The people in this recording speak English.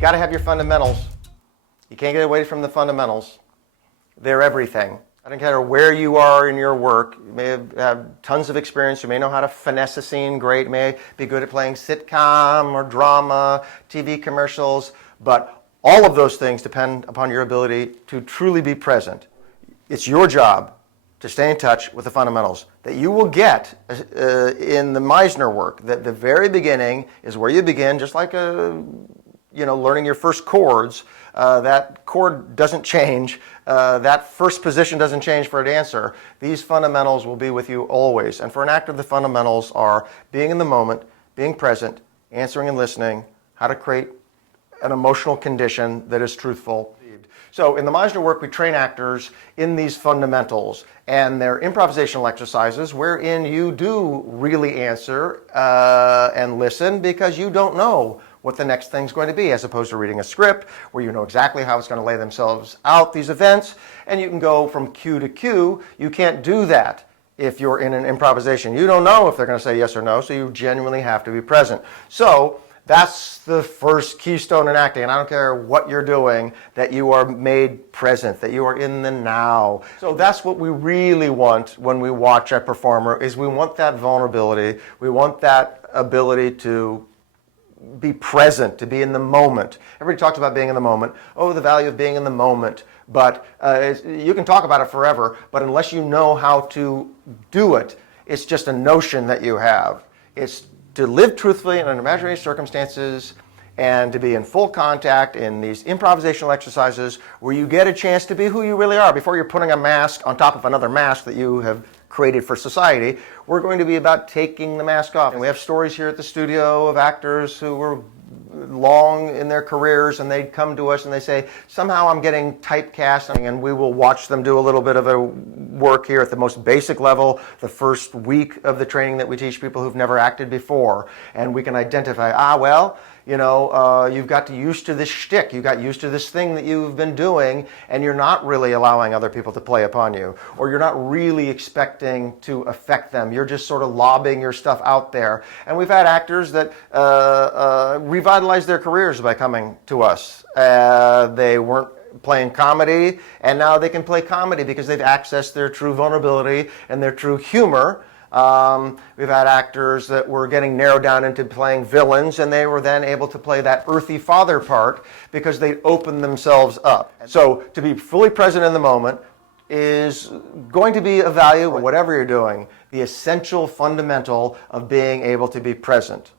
You got to have your fundamentals. You can't get away from the fundamentals. They're everything. I don't care where you are in your work. You may have tons of experience. You may know how to finesse a scene great. You may be good at playing sitcom or drama, TV commercials. But all of those things depend upon your ability to truly be present. It's your job to stay in touch with the fundamentals that you will get in the Meisner work. That the very beginning is where you begin, just like learning your first chords. That chord doesn't change. That first position doesn't change for a dancer. These fundamentals will be with you always. And for an actor, the fundamentals are being in the moment, being present, answering and listening, how to create an emotional condition that is truthful. So in the Meisner work, we train actors in these fundamentals, and they're improvisational exercises wherein you do really answer and listen because you don't know what the next thing's going to be, as opposed to reading a script where you know exactly how it's going to lay themselves out, these events, and you can go from cue to cue. You can't do that if you're in an improvisation. You don't know if they're going to say yes or no, so you genuinely have to be present. So that's the first keystone in acting, and I don't care what you're doing, that you are made present, that you are in the now. So that's what we really want when we watch a performer, is we want that vulnerability, we want that ability to be present, to be in the moment. Everybody talks about being in the moment. Oh, the value of being in the moment. But you can talk about it forever, but unless you know how to do it, it's just a notion that you have. It's to live truthfully in imaginary circumstances and to be in full contact in these improvisational exercises where you get a chance to be who you really are before you're putting a mask on top of another mask that you have created for society. We're going to be about taking the mask off. And we have stories here at the studio of actors who were long in their careers, and they'd come to us and they say, somehow I'm getting typecast, and we will watch them do a little bit of a work here at the most basic level, the first week of the training that we teach people who've never acted before. And we can identify, you've got used to this shtick, you got used to this thing that you've been doing, and you're not really allowing other people to play upon you, or you're not really expecting to affect them. You're just sort of lobbing your stuff out there. And we've had actors that revitalized their careers by coming to us. They weren't playing comedy, and now they can play comedy because they've accessed their true vulnerability and their true humor. We've had actors that were getting narrowed down into playing villains, and they were then able to play that earthy father part because they opened themselves up. So to be fully present in the moment is going to be a value, whatever you're doing, the essential fundamental of being able to be present.